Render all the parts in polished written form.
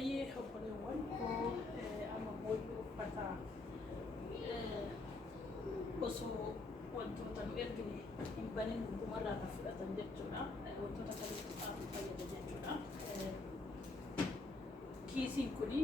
Ayyee obboleewwan koo amma booyyuu uffata osoo wantoota nu ergine hin banin gubbumarraa kan fudhatan jechuudha. Wantoota kamitti xaafuu fayyada jechuudha. Kiisiin kuni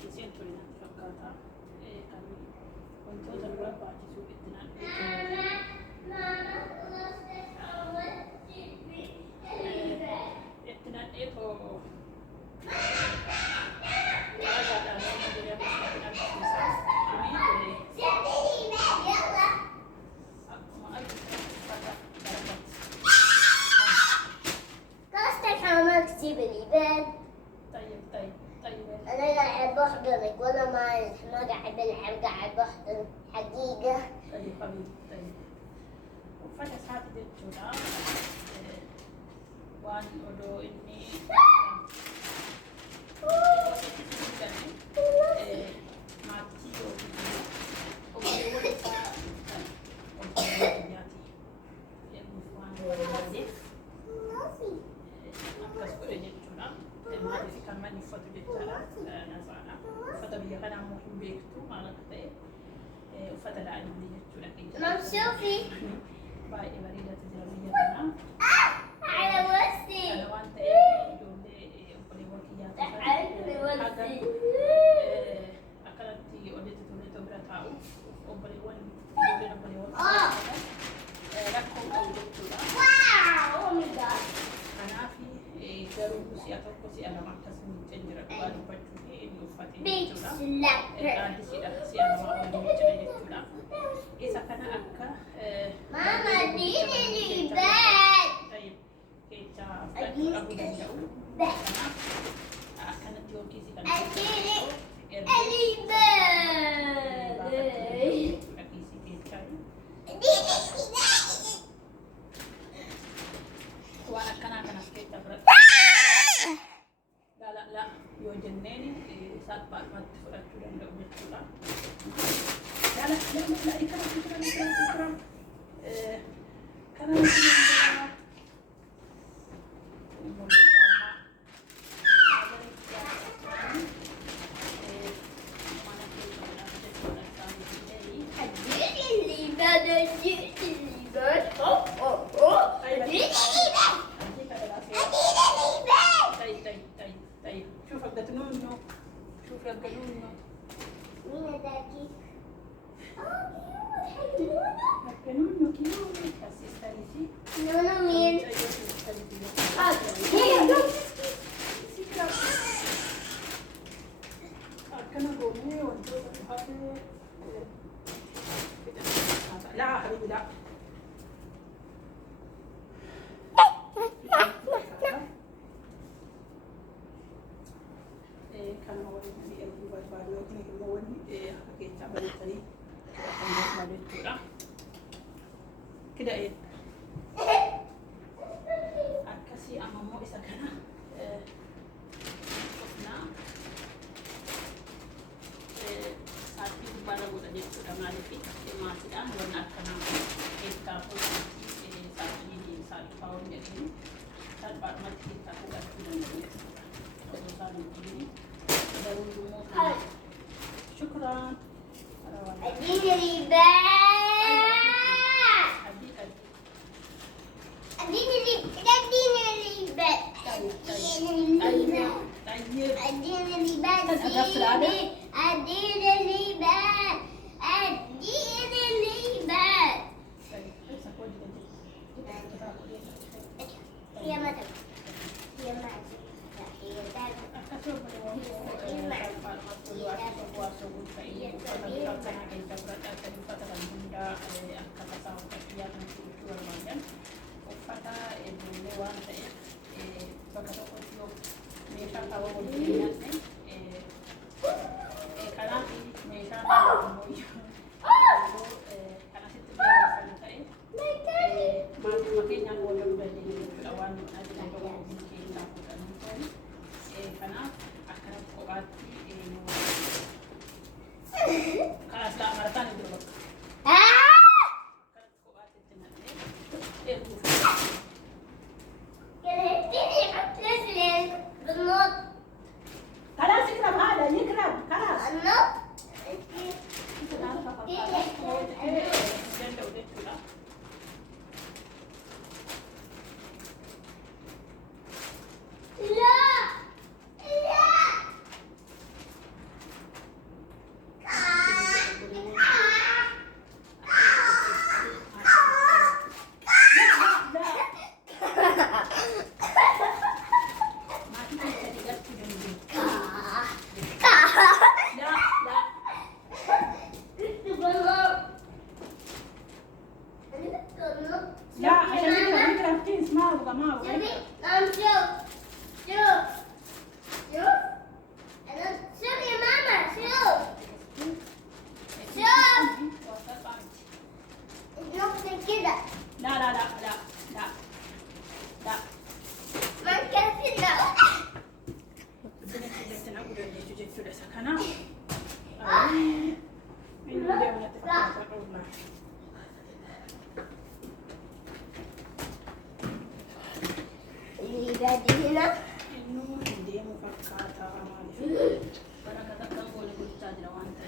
kiisiin tuni natti fakkaata. Kan wantoota nu barbaachisu itti nadhee too aadaadhaan nama jireenya keessatti agarsiisaas akkuma argitan uffata garaagaraa. قصدك حمام كتير بالعباد. طيب أنا قاعد بحضنك وأنا ما قاعد بلعب قاعد بحضن حقيقة. طيب حبيبي طيب. uffata isaati jechuudha. Waan odoo inni maatii yookiin obboleewwan isaa kan obboleewwan biyyaati eeguuf waan barbaadeef akkas godhe jechuudha. Maaliif kan manni uffatu jechaadha. Nasaadha. Uffata biyya kanaa immoo hin beektu maal akka ta'e uffata daa'immanii jechuudha. Mam Sophie. Baay'ee bareedaatu jira biyya kanaa. على وسطي. Kana waan ta'eef ijoollee obboleewwan kiyyaa akkanatti odeetti tolee bira taa'u obboleewwan ijoolleen obboleewwan rakkoo qabu jechuudha. Oh my God. Kanaaf garuu si'a tokko si'a lama akkasuma jira dhugaa dubbachuun inni uffate Big jechuudha. slapper. Addisiidha si'a lama waliin jira jechuudha. Isa kana akka Mama, Dini libet. kecha fudhachuu dhabuu danda'u. Kanaaf akkanatti yookiis kan Dini waan akkanaa kanas keessa fudhatu galala yoo jenneen salphaadhumatti fudhachuu danda'u jechuudha. شوف القتنونو شوف القتنونو مين هذاكي؟ القتنونو كيوت بس استريسي نونو مين؟ لا حبيبي لا كان هو اللي يقول بعد يومين هو اللي حكيت تعمل الطريق كده ايه أكسي أمامه إذا كان قفنا ساتي بارا بودا جيتو دمالي في ماتي دان وانا كنا كافو ساتي ساتي باون جيتو ساتي بارا ماتي كافو كافو شكرا اديني ريبان. اديني ريبان. اديني ريبان. هي ما تبغى. هي ما دي هنا. إنه عندي مفكرة مالي بركة تكون قلت تاجر وأنت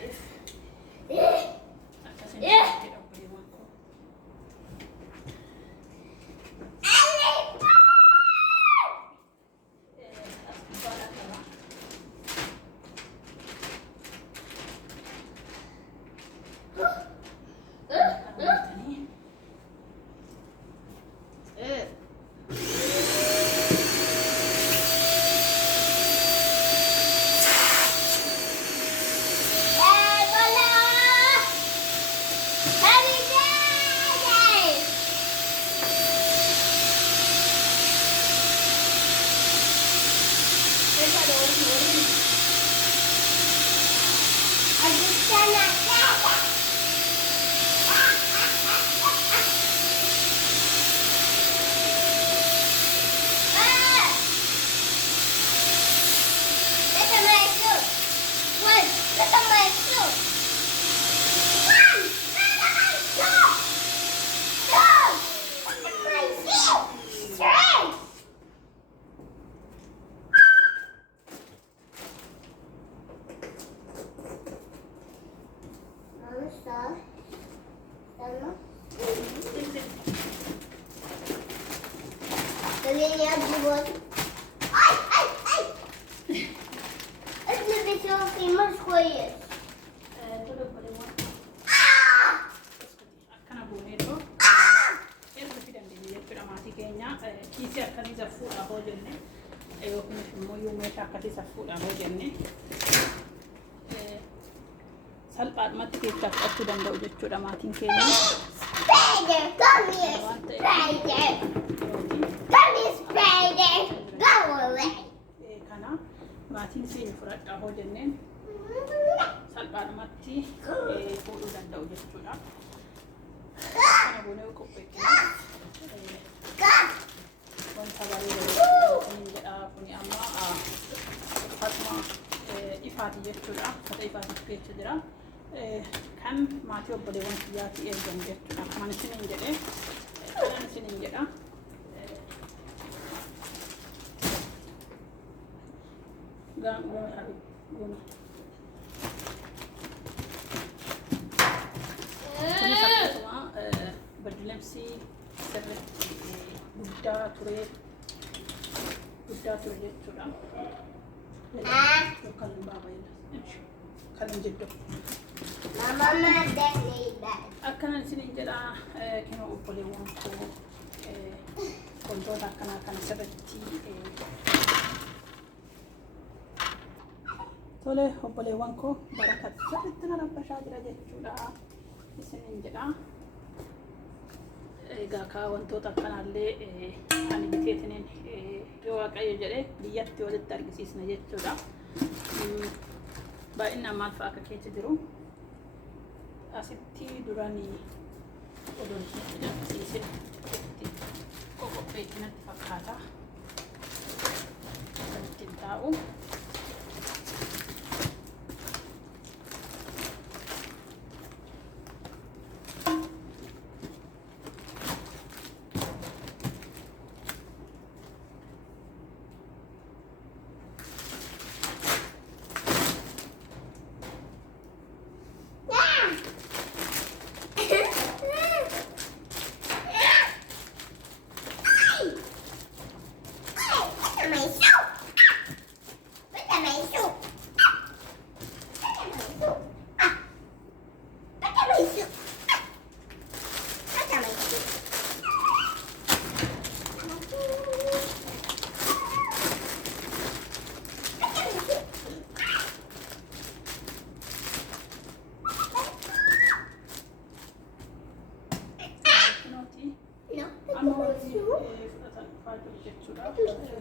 خليني أضربك. أي أي أي. أجلب شوفي مش كويس. akkana gooneetoo erga fidandeenye jechuudha maatii keenya kiisii akkasii saffuudha hoo jenne yookiin immoo yoo meeshaa akkasii saffuudha hoo jenne salphaadhumatti keessaa fudhachuu danda'u jechuudha maatiin keenya. Spider, come here, spider. Come here, spider. Go away. Kana maatiin keenya fudhadhaa hoo jenneen salphaadhumatti fuudhuu danda'u jechuudha. Kana goonee qopheessina. Wanta bareedaa jedha kuni amma akkasuma ifaati jechuudha. Uffata ifaati keessa jira. Kan maatii obboleewwan kiyyaatti eegamu jechuudha. Kan isiniin jedhee kan isiniin jedha. Guma. Kunis akkasuma baddilamsi sirriitti guddaa ture jechuudha. Kan baay'ee kan jiddu. Mama doesn't need that. Akkana isiniin jedha kinoo obboleewwan koo wantoota akkanaa kana sirriitti tole obboleewwan koo barakat sirriitti kan abbashaa jira jechuudha isiniin jedha. Egaa kaa wantoota akkanaallee ani biteetiniin yoo waaqayyo jedhee biyyatti walitti argisiisna jechuudha. Baay'inaan maal fa'aa akka keessa jiru asitti duranii odoon itti agarsiise itti qopheessinatti fakkaata kan ittiin taa'u.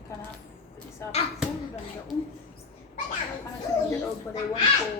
Kanaaf isaaf fuudhuu danda'u. Kana isin jedha obboleewwan koo.